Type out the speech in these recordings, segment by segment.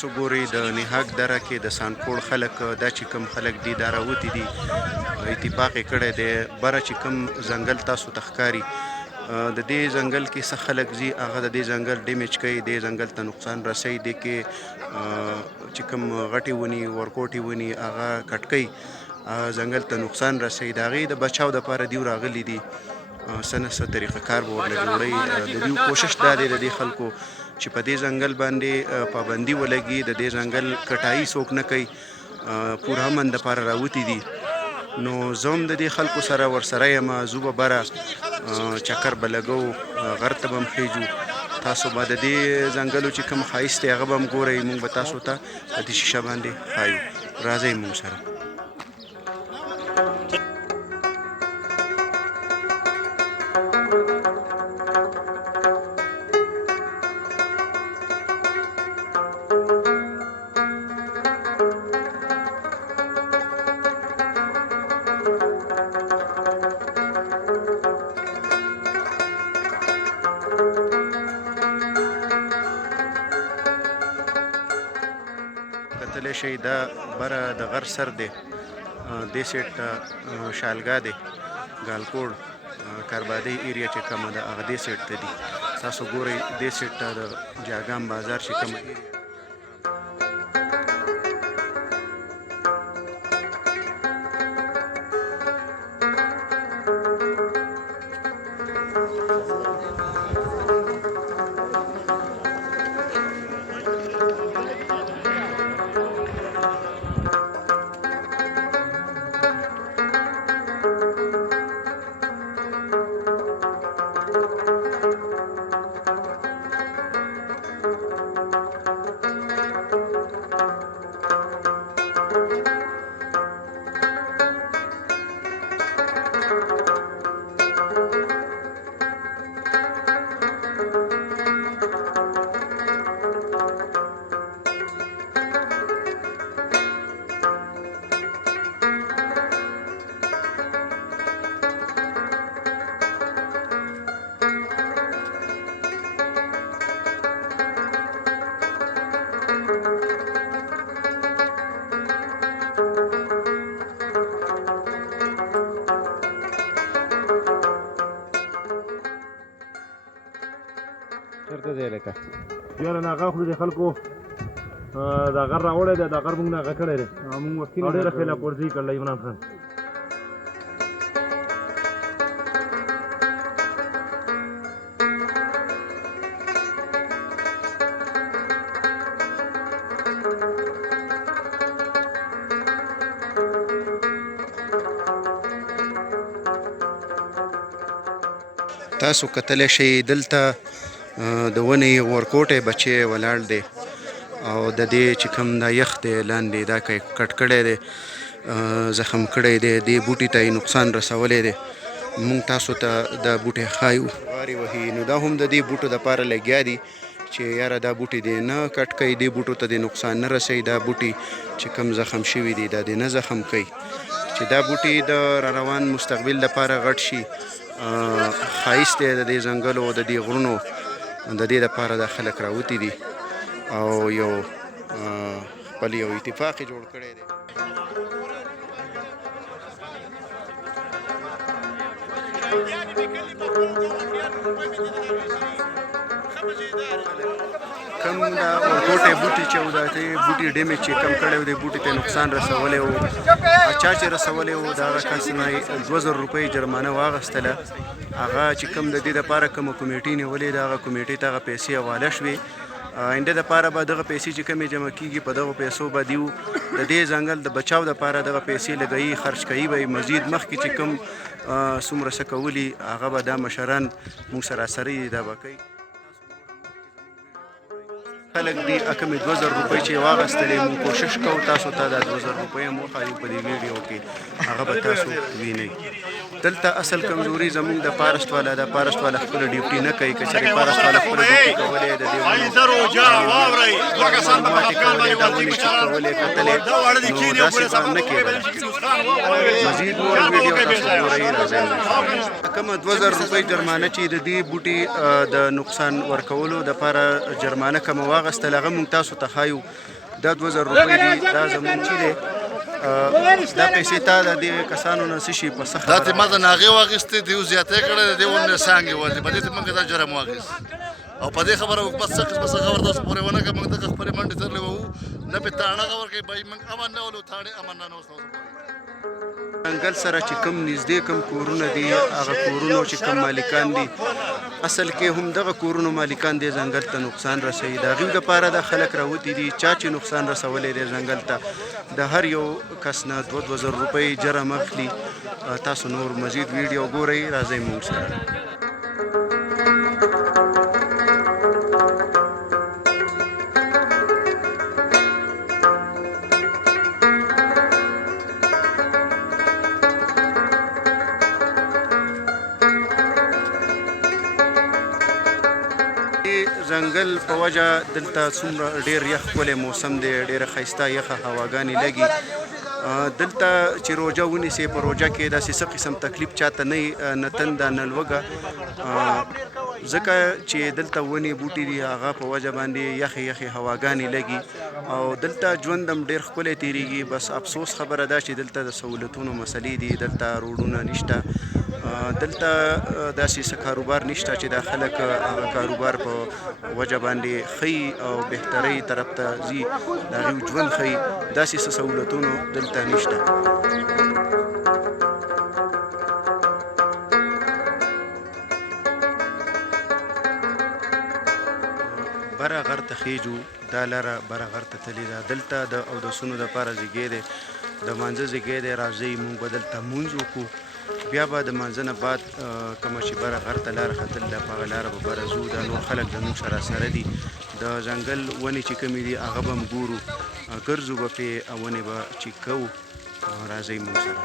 تاسو ګورئ د نهاک دره کې د سانکوړ خلک دا چې کوم خلک دي دا راوتي دي اتفاق یې کړی دی بره چې کوم ځنګل تاسو ته ښکاري د دې ځنګل کې څه خلک ځي هغه د دې ځنګل ډیمیج کوي دې ځنګل ته نقصان رسوي دې کې چې کوم غټې ونې ورکوټې ونې هغه کټ کوي ځنګل ته نقصان رسوي د هغې د بچاو دپاره دوی راغلي دي څه نه څه طریقه کار به ورله جوړوي د دوی کوشش دا دی د دې خلکو چې په دې ځنګل باندې پابندي ولګي د دې ځنګل کټایي څوک نه کوي پوره امن دپاره راوتي دي نو زه هم د دې خلکو سره ورسره یم زه به بره چکر به لګو غر ته به هم خیجو تاسو به د دې ځنګلو چې کوم ښایست دی هغه به هم ګورئ موږ به تاسو ته په دې شیشه باندې ښایو راځئ موږ سره کتلی شئ دا بره د غر سر دی دې سیټ ته شالګا دی ګالکوړ کاربادۍ ایریا چې کومه ده هغه دې سیټ ته دي تاسو ګورئ دې سیټ ته د جاګام بازار چې کومه ایریا چېرته دی لکه یاره نه هغه خو د خلکو دا غر راوړی دی دا غر موږ نه هغه کړی دی او ډېره خلاف ورزي کړله عمران خان تاسو کتلی شئ دلته د ونې ورکوټی بچی ولاړ دی او د دې چې کوم دا یخ دی لاندې دا کټ کړی دی زخم کړی دی دې بوټي ته یې نقصان رسولی دی موږ تاسو ته دا بوټی ښایو وارې وهي نو دا هم د دې بوټو دپاره لګیا دي چې یاره دا بوټي دې نه کټ کوي دې بوټو ته دې نقصان نه رسوي دا بوټي چې کوم زخم شوي دي دا دې نه زخم کوي چې دا بوټي د را روان مستقبل لپاره غټ شي ښایست دی د دې ځنګلو د دې غرونو د دې دپاره دا خلک راوتي دي او یو خپل یو اتفاق یې جوړ کړی دی کم دا ورکوټی بوټي چې و دا بوټي ډیمیج چې کم کړی و دی بوټي ته نقصان رسولی و چا چې رسولی و د هغه کس نه 2000 روپۍ جرمانه واخیستله هغه چې کوم د دې دپاره کومه کمیټې نیولې ده هغه کمیټې ته هغه پیسې حواله شوې آینده دپاره به دغه پیسې چې کومې جمع کېږي په دغو پیسو به دیو د دې ځنګل د بچاو دپاره دغه پیسې لګوي خرچ کوي به مزید مخکې چې کوم څومره څه کولي هغه به دا مشران موږ سراسري دا به کوي خلک دي کمې 2000 روپۍ چې واخیستلې موږ کوشش کوو تاسو ته دا 2000 روپۍ هم وښایو په دې ویډیو کې هغه به تاسو وینئ دلته اصل کمزوري زموږ د پارست والا د پارست والا خپل ډیوټي نه کوي که چېرې پارست والا خپل ډیوټي کولی د دې معلومات یې کولې دا ونې چې کولې کتلې نو داسې به نه کېدله مزید نور ویډیو تاسو ګورئ راځئ کومه 2000 روپۍ جرمانه چې د دې بوټي د نقصان ورکولو دپاره جرمانه کومه واغستل هغه موږ تاسو ته ښایو. دا 2000 روپۍ دي، دا زموږ چې دی دا پیسې تا د دې کسانو نه څه شي په څه دا ته ما د ناغې واخیستې دي زیاتې کړې د دې ونه څانګې ولې په دې ته موږ دا جرم واخیست او په دې خبره بس څه قسمه څه خبر تاسو پورې ونه کړه موږ دغه خپلې منډې ترلې وو نه پې تاڼه خبر کوي بای موږ امن نه ولو تاڼې امن نه اوس ځنګل سره چې کوم نږدې کوم کورونه دي هغه کورونو چې کوم مالکان دي اصل کې هم دغه کورونو مالکان دي ځنګل ته نقصان رسوي. د هغوی دپاره د خلک راوتي دي چا چې نقصان رسولی دی ځنګل ته د هر یو کس نه 2000 روپۍ جرم اخلي. تاسو نور مزید ویډیو ګورئ، راځئ موږ سره. ځنګل په وجه دلته څومره ډېر یخ ښکلی موسم دی، ډېره ښایسته یخه هواګانې لګي. دلته چې روژه ونیسې په روژه کې داسې څه قسم تکلیف چاته نه تنده نه لوږه، ځکه چې دلته ونې بوټي دي هغه په وجه باندې یخې یخې هواګانې لګي او دلته ژوند هم ډېر ښکلی تېرېږي. بس افسوس خبره ده چې دلته د سهولتونو مسلې دي، دلته روډونه نشته، دلته داسې څه کاروبار نشته چې دا خلک هغه کاروبار په وجه باندې ښیي او بهترۍ طرف ته ځي، د هغوی ژوند ښیي، داسې څه سهولتونو دلته نشته. بره غر ته خیجو، دا لاره بره غر ته تللې ده. دلته د اودسونو دپاره ځایګی دی، د مانځه ځایګی دی. راځئ موږ به دلته مونځ وکړو، بیا به د مانځه نه بعد کومه چې بره غر ته لاره ختل ده په هغه لاره به بره ځو. دا نور خلک زموږ سره دي، د ځنګل ونې چې کومې دي هغه به هم ګورو، ګرځو به پرې او ونې به چیک کوو. راځئ موږ سره.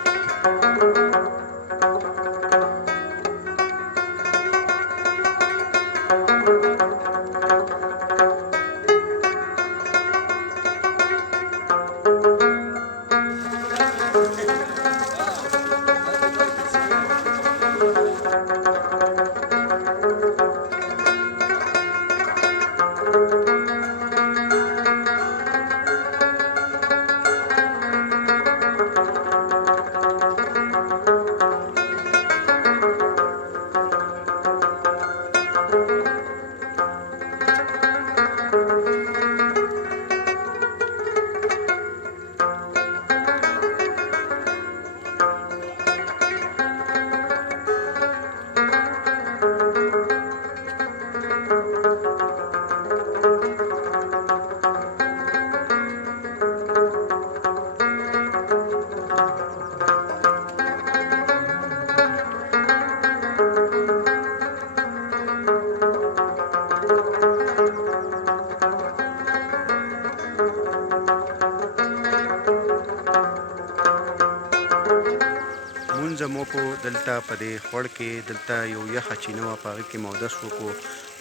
مو کو دلته په دې خوړ کې دلته یو یخه چینه وه، په هغې کې مو اودس وکړو،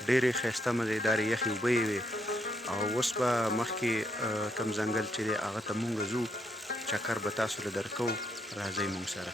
ډېرې ښایسته مزېدارې یخې اوبه یې وې. او اوس به مخکې کوم ځنګل چې دی هغه ته مونږ ځو، چکر به تاسو له درکوو. راځئ مونږ سره.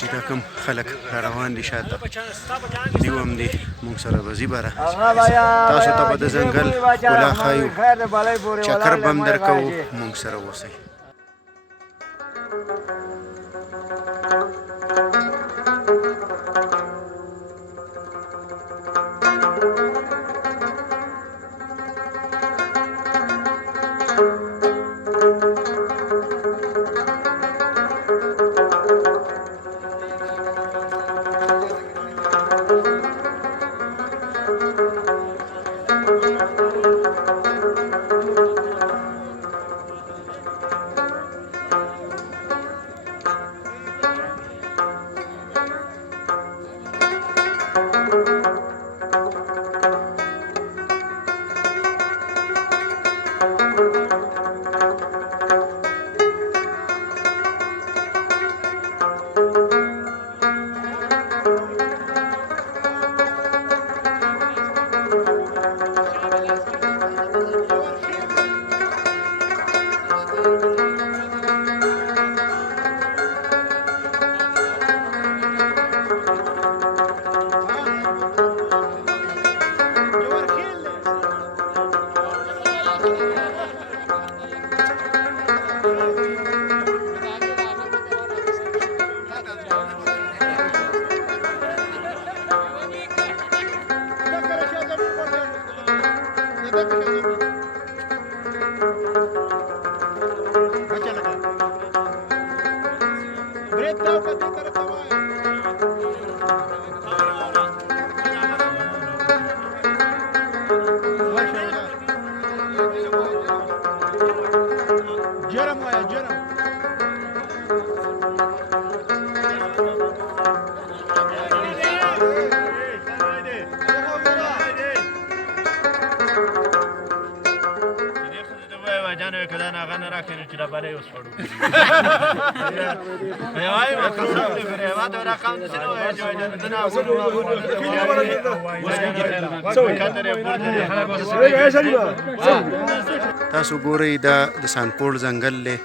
چې دا کوم خلک را روان دي شاته دیو هم دي مونږ سره به ځي بره. تاسو ته به د ځنګل ښکلا ښایو، چکر به هم درکوو. مونږ سره اوسئ. تاسو ګورئ دا د سانکوړ ځنګل دی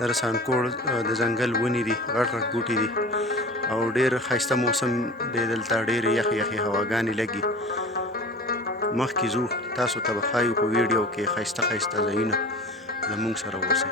د سانکوړ د ځنګل ونې دي غټ غټ بوټي دي او ډېر ښایسته موسم دی دلته ډېرې یخې یخې هواګانې لګي مخکې ځو تاسو ته به ښایو په ویډیو کې ښایسته ښایسته ځایونه زموږ سره اوسئ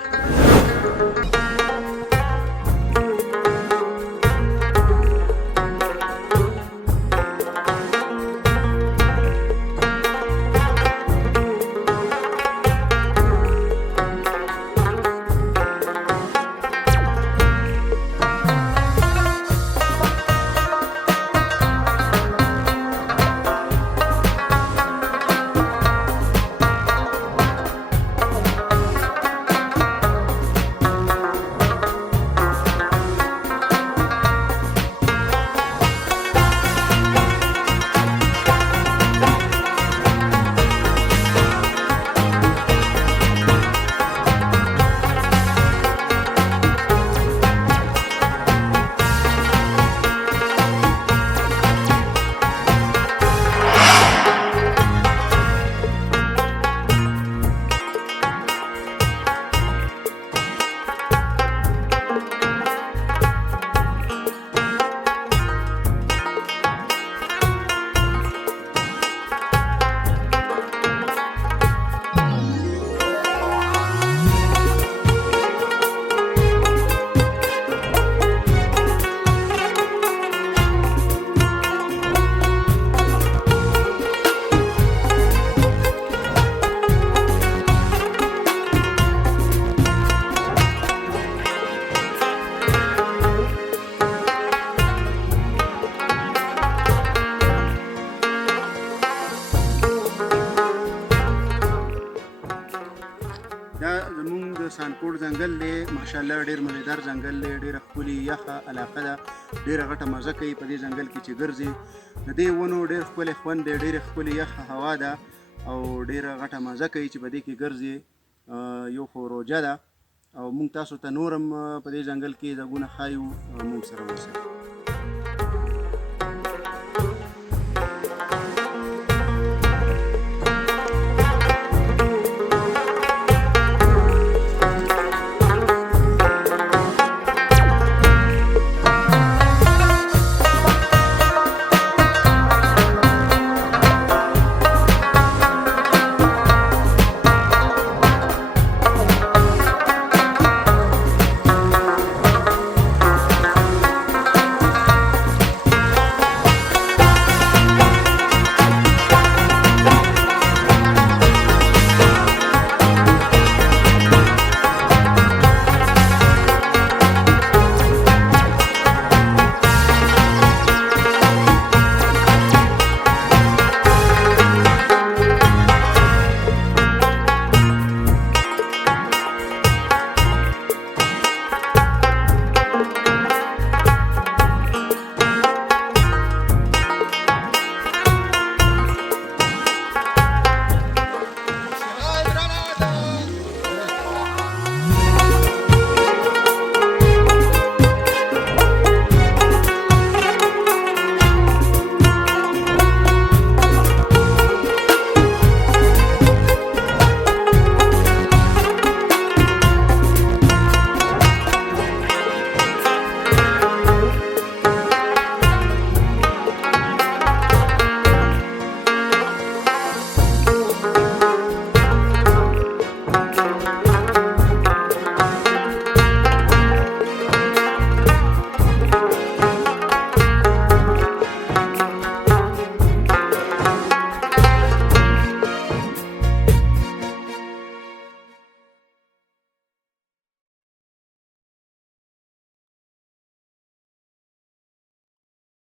سانکوړ ځنګل دی ماشاءالله ډېر مزیدار ځنګل دی ډېره ښکلې یخه علاقه ده ډېره غټه مزه کوي په دې ځنګل کې چې ګرځي د دې ونو ډېر ښکلی خوند دی ډېرې ښکلې یخه هوا ده او ډېره غټه مزه کوي چې په دې کې ګرځي یو خو روجه ده او موږ تاسو ته نور هم په دې ځنګل کې ځایونه ښایو موږ سره اوسئ